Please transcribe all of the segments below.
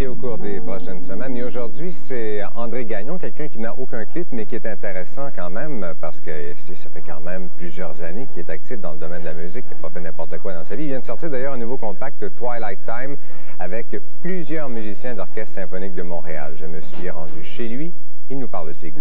invités au cours des prochaines semaines. Et aujourd'hui, c'est André Gagnon, quelqu'un qui n'a aucun clip, mais qui est intéressant quand même, parce que ça fait quand même plusieurs années qu'il est actif dans le domaine de la musique. Il n'a pas fait n'importe quoi dans sa vie. Il vient de sortir d'ailleurs un nouveau compact, Twilight Time, avec plusieurs musiciens de l'Orchestre symphonique de Montréal. Je me suis rendu chez lui. Il nous parle de ses goûts.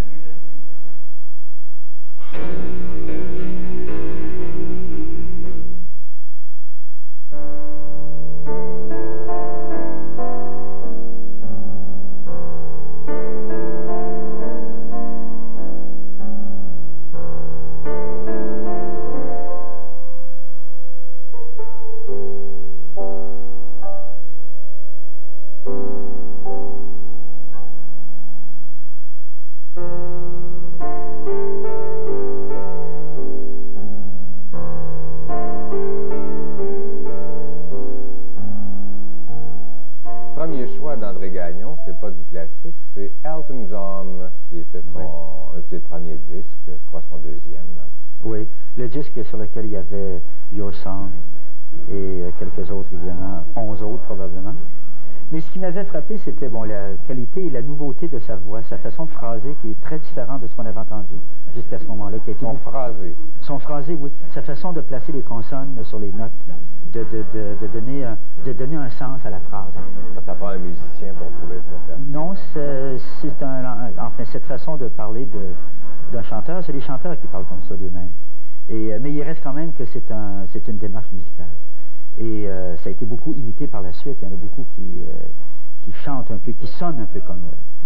Premier choix d'André Gagnon, c'est pas du classique, c'est Elton John, qui était un de ses premiers disques, je crois son deuxième. Oui, le disque sur lequel il y avait Your Song et quelques autres, évidemment, 11 autres probablement. Mais ce qui m'avait frappé, c'était la qualité et la nouveauté de sa voix, sa façon de phraser qui est très différente de ce qu'on avait entendu jusqu'à ce moment-là. Son phrasé. Son phrasé, oui. Sa façon de placer les consonnes sur les notes, de donner un sens à la phrase. Ça prend un musicien pour trouver ça. Non, enfin, cette façon de parler d'un chanteur, c'est les chanteurs qui parlent comme ça d'eux-mêmes. Mais il reste quand même que c'est une démarche musicale. Et ça a été beaucoup imité par la suite. Il y en a beaucoup qui chantent un peu, qui sonnent un peu comme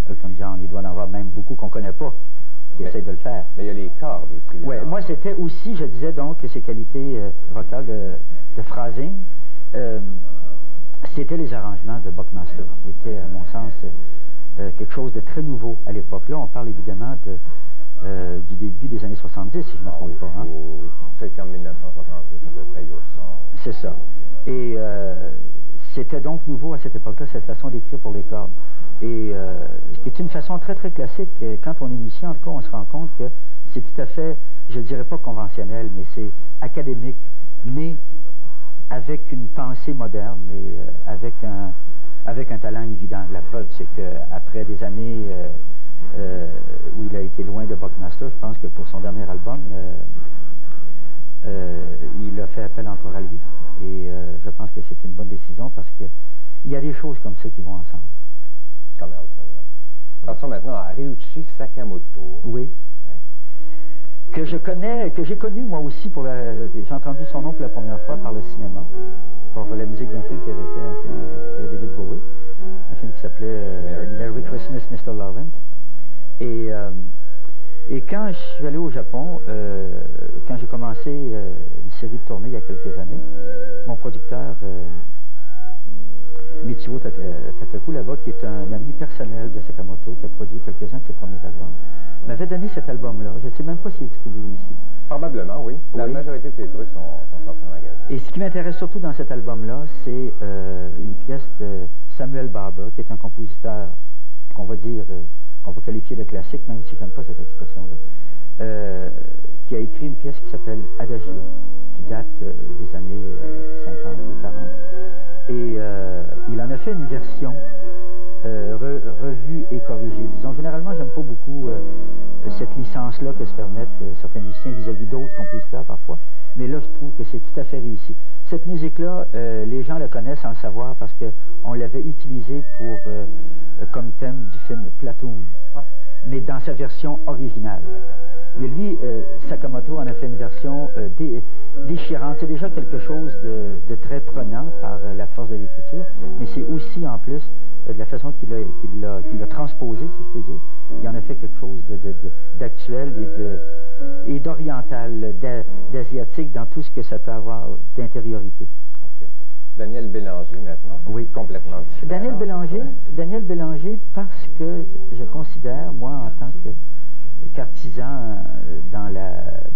Elton John. Il doit en avoir même beaucoup qu'on ne connaît pas, qui essayent de le faire. Mais il y a les cordes aussi. Oui, moi c'était aussi, je disais donc, que ces qualités vocales de phrasing, c'était les arrangements de Buckmaster, qui étaient, à mon sens, quelque chose de très nouveau à l'époque. Là, on parle évidemment du début des années 70, si je ne me trompe pas. Hein? Oui, c'est comme 1970, à peu près, Your Song. C'est ça. Et c'était donc nouveau à cette époque-là, cette façon d'écrire pour les cordes. Et ce qui est une façon très, très classique. Quand on est musicien, en tout cas, on se rend compte que c'est tout à fait, je ne dirais pas conventionnel, mais c'est académique, mais avec une pensée moderne et avec un talent évident. La preuve, c'est qu'après des années où il a été loin de Buckmaster, je pense que pour son dernier album, il a fait appel encore à lui. Et je pense que c'est une bonne décision parce qu'il y a des choses comme ça qui vont ensemble. Comme Elton. Passons maintenant à Ryuichi Sakamoto. Oui. Que j'ai connu moi aussi j'ai entendu son nom pour la première fois par le cinéma, pour la musique d'un film qu'il avait fait, un film avec David Bowie, un film qui s'appelait Merry Christmas, Mr. Lawrence. Et quand je suis allé au Japon, quand j'ai commencé une série de tournées il y a quelques années, mon producteur Michio Takaku, là-bas, qui est un ami personnel de Sakamoto, qui a produit quelques-uns de ses premiers albums, m'avait donné cet album-là. Je ne sais même pas s'il est distribué ici. Probablement, oui. La majorité de ses trucs sont sortis en magasin. Et ce qui m'intéresse surtout dans cet album-là, c'est une pièce de Samuel Barber, qui est un compositeur qu'on va dire, qu'on va qualifier de classique, même si je n'aime pas cette expression-là, qui a écrit une pièce qui s'appelle Adagio, qui date des années 50 ou 40. Et il en a fait une version revue et corrigée. Disons, généralement, j'aime pas beaucoup cette licence-là que se permettent certains musiciens vis-à-vis d'autres compositeurs parfois, mais là, je trouve que c'est tout à fait réussi. Cette musique-là, les gens la connaissent sans le savoir parce qu'on l'avait utilisée comme thème du film Platoon, mais dans sa version originale. Mais lui, Sakamoto en a fait une version déchirante. C'est déjà quelque chose de très prenant par la force de l'écriture, mais c'est aussi en plus de la façon qu'il l'a transposé, si je peux dire. Il en a fait quelque chose d'actuel et d'oriental, d'asiatique dans tout ce que ça peut avoir d'intériorité. Okay. Daniel Bélanger maintenant, oui. Complètement différent. Daniel Bélanger, parce que je considère, moi, en tant qu'artisan dans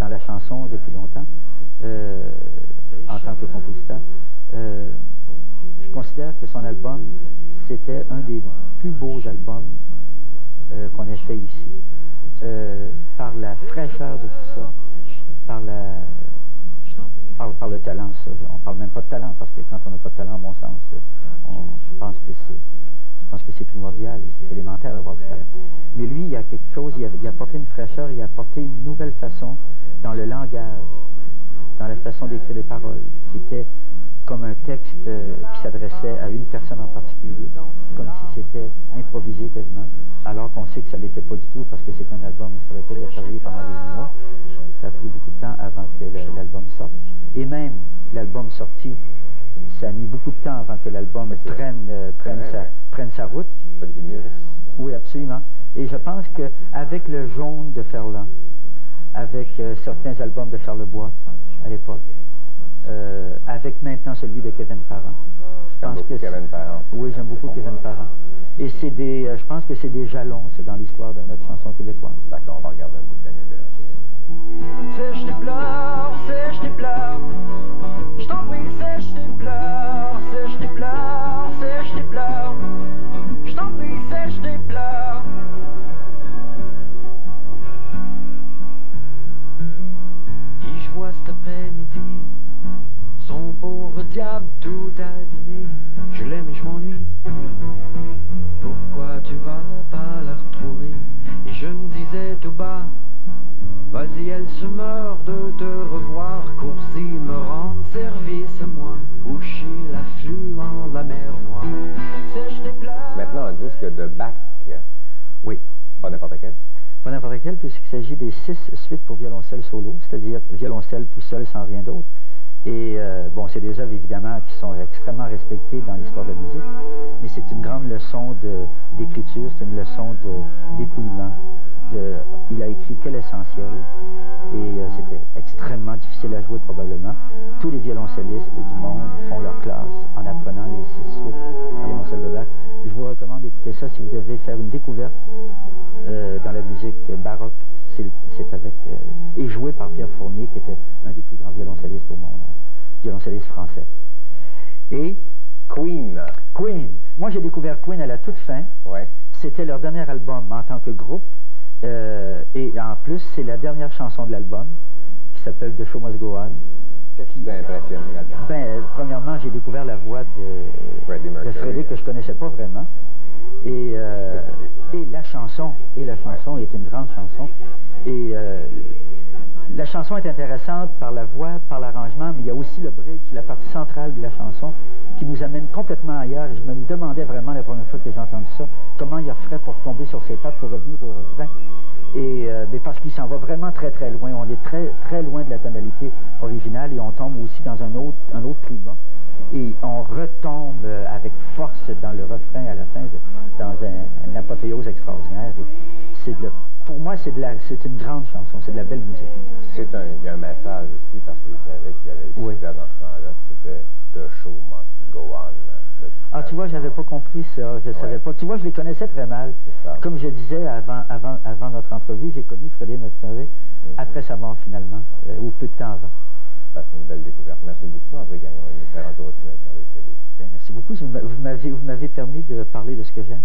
la chanson depuis longtemps, en tant que compositeur, je considère que son album, c'était un des plus beaux albums qu'on ait fait ici, par la fraîcheur de tout ça, par le talent. Ça. On parle même pas de talent, parce que quand on n'a pas de talent, à mon sens, je pense que Je pense que c'est primordial, c'est élémentaire d'avoir du talent. Mais lui, il y a quelque chose, il a apporté une fraîcheur, il a apporté une nouvelle façon dans le langage, dans la façon d'écrire les paroles, qui était comme un texte qui s'adressait à une personne en particulier, comme si c'était improvisé quasiment, alors qu'on sait que ça ne l'était pas du tout, parce que c'est un album sur lequel il a travaillé pendant des mois. Ça a pris beaucoup de temps avant que l'album sorte. Et même l'album sorti, ça a mis beaucoup de temps avant que l'album prenne sa route. Oui, absolument. Et je pense qu'avec le jaune de Ferland, avec certains albums de Charlebois à l'époque, avec maintenant celui de Kevin Parent. Je pense que Kevin Parent. Oui, j'aime beaucoup Kevin Parent. Et c'est je pense que c'est des jalons dans l'histoire de notre chanson québécoise. D'accord, on va regarder un bout de Daniel Bélanger. Sèche tes pleurs, sèche tes pleurs. Je t'en prie, sèche tes pleurs, sèche tes pleurs, sèche tes pleurs. Je t'en prie, sèche tes pleurs. Et je vois cet après-midi son pauvre diable tout abîmé. Je l'aime et je m'ennuie. Pourquoi tu vas pas la retrouver? Et je me disais tout bas, vas-y, elle se meurt de te revoir. Cours-y, me rendre service à moi, boucher l'affluent de la mer Noire. Sèche tes pleurs. Maintenant, un disque de Bach. Oui. Pas n'importe quel? Pas n'importe quel, puisqu'il s'agit des 6 suites pour violoncelle solo, c'est-à-dire violoncelle tout seul sans rien d'autre. Et bon, c'est des œuvres évidemment qui sont extrêmement respectées dans l'histoire de la musique, mais c'est une grande leçon d'écriture, c'est une leçon d'épouillement. Il a écrit que l'essentiel, et c'était extrêmement difficile à jouer probablement. Tous les violoncellistes du monde font leur classe en apprenant les 6 suites de violoncelle de Bach. Je vous recommande d'écouter ça si vous devez faire une découverte dans la musique baroque. C'est avec et joué par Pierre Fournier, qui était un des plus grands violoncellistes au monde, violoncelliste français. Et Queen. Moi, j'ai découvert Queen à la toute fin. Ouais. C'était leur dernier album en tant que groupe. Et en plus, c'est la dernière chanson de l'album, qui s'appelle The Show Must Go On. Qu'est-ce qui t'a impressionné là-dedans? Ben, premièrement, j'ai découvert la voix de Freddie, que je connaissais pas vraiment. Et la chanson est une grande chanson. Et la chanson est intéressante par la voix, par l'arrangement, mais il y a aussi le bridge, la partie centrale de la chanson, qui nous amène complètement ailleurs. Et je me demandais vraiment la première fois que j'ai entendu ça, comment il referait pour tomber sur ses pattes pour revenir au refrain. Et mais parce qu'il s'en va vraiment très très loin. On est très très loin de la tonalité originale et on tombe aussi dans un autre climat. Et on retombe avec force dans le refrain à la fin, dans une apothéose extraordinaire. Et pour moi, c'est une grande chanson, c'est de la belle musique. Il y a un message aussi, parce qu'ils savaient qu'il y avait le sida dans ce temps-là, c'était « The show must go on ». Ah, tu vois, j'avais pas compris ça, je savais pas. Tu vois, je les connaissais très mal. Comme je disais avant notre entrevue, j'ai connu Freddie Mercury après sa mort finalement, ou peu de temps avant. Ben, c'est une belle découverte. Merci beaucoup, André Gagnon, de nous faire un tour au cimetière des CD. Ben, merci beaucoup, vous m'avez permis de parler de ce que j'aime.